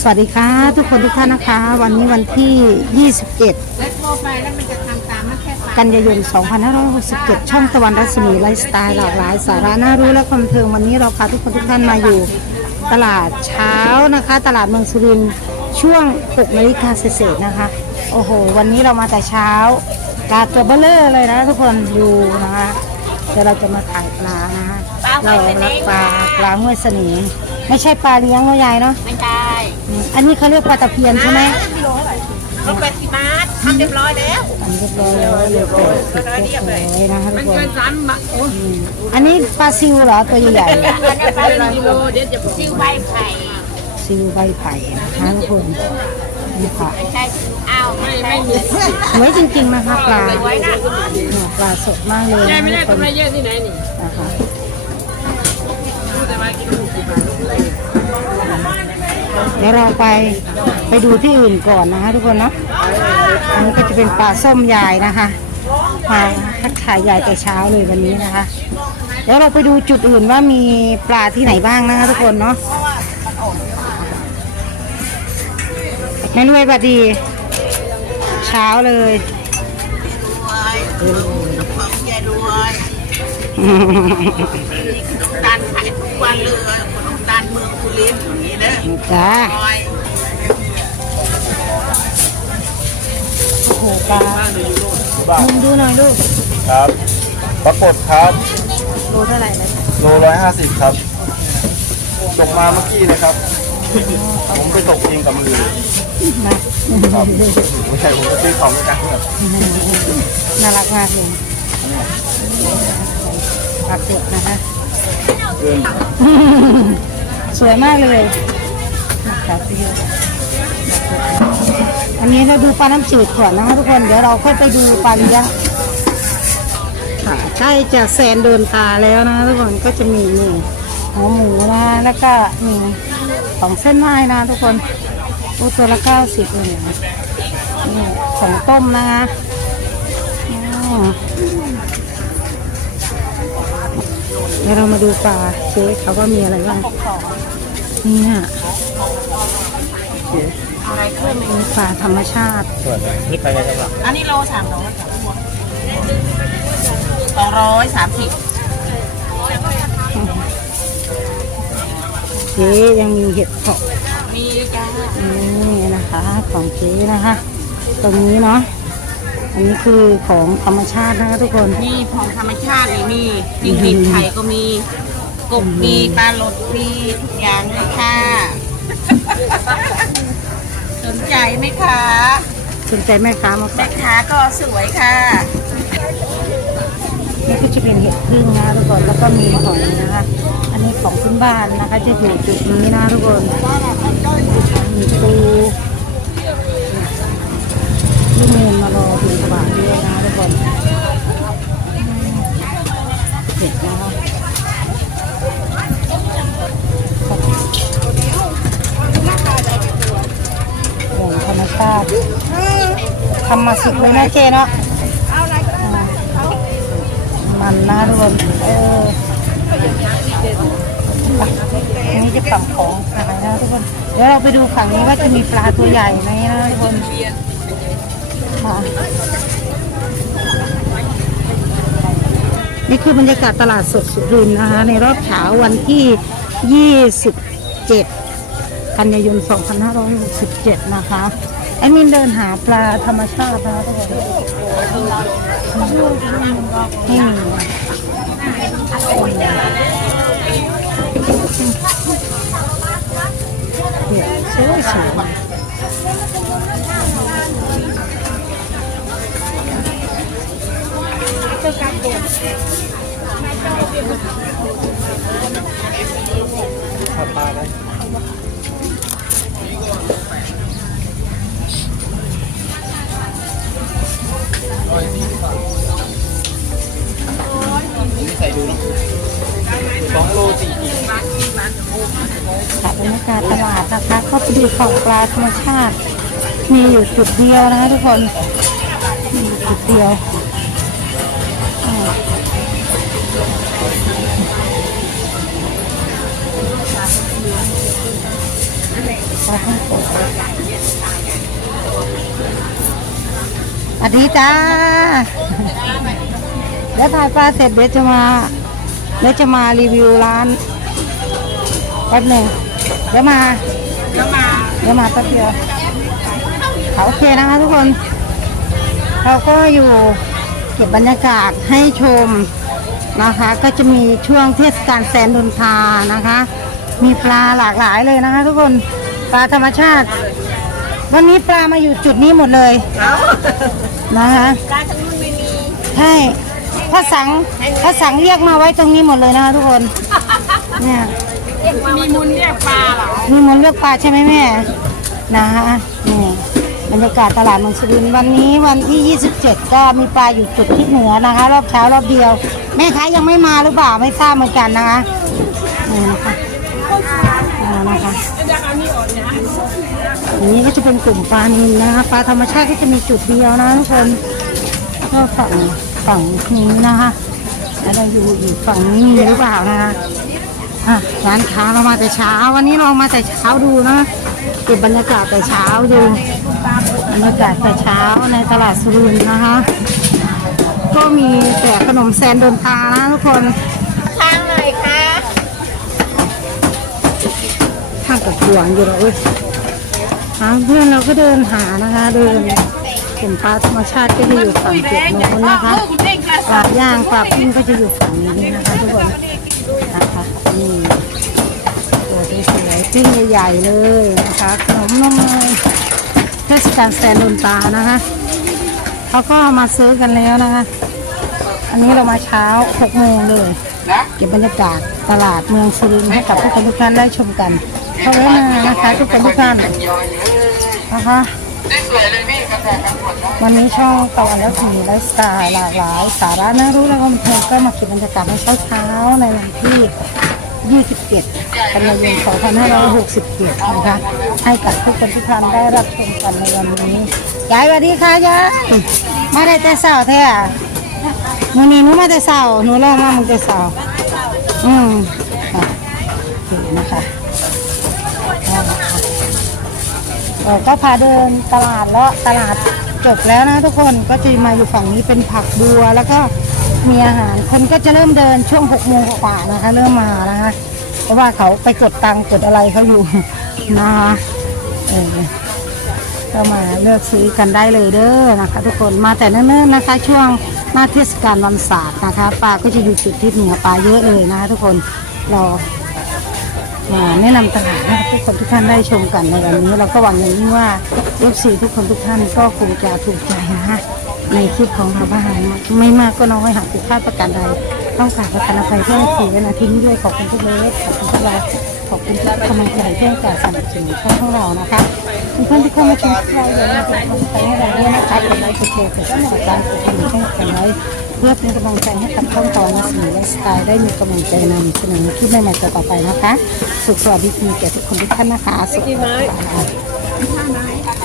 สวัสดีค่ะทุกคนทุกท่านนะคะ วันนี้วันที่ 27แล้วโทรไปแล้วมันจะทำตามมันแค่ปากกันยายน 2567 ช่องตะวันรัศมีไลฟ์สไตล์หลากหลาย สาระน่ารู้และความบันเทิงวันนี้เราพาทุกคนทุกท่านมาอยู่ ตลาดเช้านะคะ ตลาดเมืองสุรินทร์ช่วง6นาฬิกาเศษๆนะคะ โอ้โห วันนี้เรามาแต่เช้าปลาตัวเบลเลอร์เลยนะทุกคนดูนะคะเดี๋ยวเราจะมาขายปลานะคะเรารับปลาปลาห้วยเสนี ไม่ใช่ปลาเลี้ยงเนาะยายเนาะไม่ได้อืมอันนี้เขาเรียกปลาตะเพียนใช่ไหมรถแปดสิบบาททำเรียบร้อยแล้วอันนี้เรียบร้อยแล้วเรียบร้อยเรียบร้อยนะคะทุกคนสามบาทโอ้อืมอันนี้ปลาซิวเหรอตัวใหญ่ๆอันนี้ไปกิโลเดี๋ยวจะชื่อใบไผ่ซิวใบไผ่นะคะทุกคนนี่ค่ะไม่ใช่อ้าวไม่ไม่มีสวยจริงๆนะคะปลาไว้นะเนี่ยปลาสดมากเลยนะทุกคนเยอะที่ไหนนี่นะคะ เดี๋ยวเราไปไปดูที่อื่นก่อนนะคะทุกคนเนาะอันนี้ก็จะเป็นปลาส้มยายนะคะมาทักทายยายแต่เช้าเลยวันนี้นะคะ เดี๋ยวเราไปดูจุดอื่นว่ามีปลาที่ไหนบ้างนะคะทุกคนเนาะแม่รวยบัดดี เช้าเลยของแกด้วยตาลขายทุกวันเลยขนมตา ลเมืองกุลินอย่างนี้เด้อจ้าคอยโอ้โหปลามุมดูหน่อยลูกครับปรากฏครับโลเท่าไหร่เลยโลร้อยห้าสิบครับตกมาเมื่อกี้นะครับ ผมไปตกเองกับมือครับไม่ใช่ผมไปซื้อของด้วยกันครับน่ารักมากเลยปลาก็ดนะคะ สวยมากเลยอันนี้เราดูปลาน้ำจืดก่อนนะคะทุกคน เดี๋ยวเราค่อยไปดูปลาเลี้ยงค่ะใกล้จะแซนเดินตาแล้วนะทุกคนก็จะมีนี่หัวหมูนะแล้วก็มีของเส้นไหว้นะทุกคนอ้ตัวละเก้าสิบเลยนะนี่ของต้มนะคะ เดี๋ยวเรามาดูปลาเช็คเขาว่ามีอะไรบ้างนี่ฮะมีปลาธรรมชาติส่วนนี่ไปกันครับอันนี้โลสามร้อยสองร้อยสามสิบเจ๊ยังมีเห็ดเผาะมีจ้านี่นะคะ ของเจ๊นะคะ ตรงนี้เนาะ อันนี้คือของธรรมชาตินะคะทุกคนมีของธรรมชาตินี่มีจิ้งหรีดไข่ก็มีกบมีปลาหลดมีทุกอย่างเลยค่ะ สนใจไหมคะสนใจแม่ค้ามาแม่ฝากค้าก็สวยค่ะนี่ก็จะเป็นเห็ดพึ่งนะทุกคนแล้วก็มีหอยนะคะ อันนี้ของพื้นบ้านนะคะ จะอยู่จุดนี้นะทุกคนมีปู ลูกเมนมารอบินสบาทด้วยนะทุกคนเห็ดนะคะโอ้ธรรมชาติทำมาสิบเลยนะเจเนาะมันนะทุกคนเอออันนี้จะฝั่งของขายนะทุกคน เดี๋ยวเราไปดูฝั่งนี้ว่าจะมีปลาตัวใหญ่ไหมนะทุกคน นี่คือบรรยากาศตลาดสดสุรินทร์นะคะ ในรอบเช้าวันที่ 27 กันยายน 2567 นะคะ แอดมินเดินหาปลาธรรมชาตินะคะทุกคนนี่เนี่ยสวยสวย ทอดปลาไหมนี่ใส่ดูนะสองโลสี่ขีดค่ะบรรยากาศตลาดนะคะก็ไปดูของปลาธรรมชาติ มีอยู่จุดเดียวนะคะทุกคนมีอยู่จุดเดียว อ่าท่องโกสวัสดีจ้าเดี๋ยวถ่ายปลาเสร็จเดี๋ยวจะมาเดี๋ยวจะมารีวิวร้านแป๊บหนึ่งเดี๋ยวมาแล้วมาเดี๋ยวมาแป๊บเดียวโอเคนะคะทุกคน เราก็อยู่ เก็บบรรยากาศให้ชมนะคะ ก็จะมีช่วงเทศกาลแสนดนทานะคะ มีปลาหลากหลายเลยนะคะ ทุกคนปลาธรรมชาติ วันนี้ปลามาอยู่จุดนี้หมดเลยเอานะคะร้านทางนู้นไม่มีใช่พ่อสังพ่อสังเรียกมาไว้ตรงนี้หมดเลยนะคะทุกคนเนี่ยมีมุนเรียกปลาเหรอมีมนต์เลือกปลาใช่ไหมแม่นะคะนี่ บรรยากาศตลาดเมืองสุรินทร์วันนี้วันที่ 27 ก็มีปลาอยู่จุดที่เหนือนะคะ รอบเช้ารอบเดียว แม่ค้ายังไม่มาหรือเปล่าไม่ทราบเหมือนกันนะคะนี่นะคะอ่นะคะอันนี้ก็จะเป็นกลุ่มปลานิลนะคะปลาธรรมชาติก็จะมีจุดเดียวนะทุกคนก็ฝั่งฝั่งนี้นะคะแล้วเราอยู่อีกฝั่งนี้มีหรือเปล่านะคะอะร้านค้าเรามาแต่เช้า วันนี้เรามาแต่เช้าดูนะเก็บบรรยากาศแต่เช้าดู บรรยากาศแต่เช้าในตลาดสุรินทร์นะคะ ก็มีแต่ขนมแซนโดนตานะทุกคนทางไหนคะข้างกับหวงอยู่เลยหาเพื่อนเราก็เดินหานะคะ เดินกลุ่มปลาธรรมชาติก็จะอยู่ฝั่งจุดโน้นนะคะคุณเด้งค่ะปลาย่างปลาปิ้งก็จะอยู่ฝั่งนี้นะคะทุกคนนะคะนี่ตัวสวยๆปิ้งใหญ่ๆเลยนะคะขนมนมเนย เทศกาลแซนดนตานะคะเขาก็มาซื้อกันแล้วนะคะ อันนี้เรามาเช้า6โมงเลย เก็บบรรยากาศตลาดเมืองสุรินทร์ให้กับทุกคนทุกท่านได้ชมกันเข้าไว้มานะคะทุกคนทุกท่านนะคะวันนี้ช่องตะวันและสีไลฟ์สไตล์หลากหลาย สาระน่ารู้และความบันเทิงก็มาเก็บบรรยากาศในเช้าเช้าในวันที่ 27 กันยายน2567 นะคะ ให้กับทุกคนทุกท่านได้รับชมกันในวันนี้ ยายสวัสดีค่ะยายมาได้แต่เช้าแท้อะมื้อนี้หนูมาแต่เช้าหนูรอมามึงแต่เช้าอืมค่ะนะคะเราก็พาเดินตลาดเลาะตลาดจบแล้วนะทุกคนก็จะมาอยู่ฝั่งนี้เป็นผักบัวแล้วก็มีอาหารคนก็จะเริ่มเดินช่วงหกโมงกว่าๆนะคะ เริ่มมานะคะ เพราะว่าเขาไปกดตังค์กดอะไรเขาอยู่นะคะเออก็มาเลือกซื้อกันได้เลยเด้อนะคะ ทุกคนมาแต่เนิ่นๆนะคะ ช่วงหน้าเทศกาลวันศาสตร์นะคะปลาก็จะอยู่จุดที่เหนือปลาเยอะเลยนะคะทุกคนเรามาแนะนำตลาดให้ทุกคนทุกท่านได้ชมกันในวันนี้เราก็หวังอย่างยิ่งว่า FC ทุกคนทุกท่านก็คงจะถูกใจนะคะในคลิปของเราบ้างไม่มากก็น้อยหากผิดพลาดประการใด ต้องกราบประกันอภัยเพื่อนทีไว้นะทิ้งด้วยขอบคุณทุกเล็กขอบคุณทุกไลค์ขอบคุณทุกกำลังใจเพื่อนจากสนับสนุนช่องของเรานะคะเพื่อนที่เข้ามาชมเราอย่าลืมกดติดตามให้เราด้วยนะคะกดไลค์กดแชร์กดซับสไครต์กดกระดิ่งแจ้งเตือนไว้เพื่อเป็นกำลังใจให้กับช่องต่อนะสีและสไตล์ได้มีกำลังใจนำเสนอคลิปใหม่ๆต่อไปนะคะ สุขสวัสดีปีแก่ทุกคนทุกท่านนะคะสวัสดีค่ะ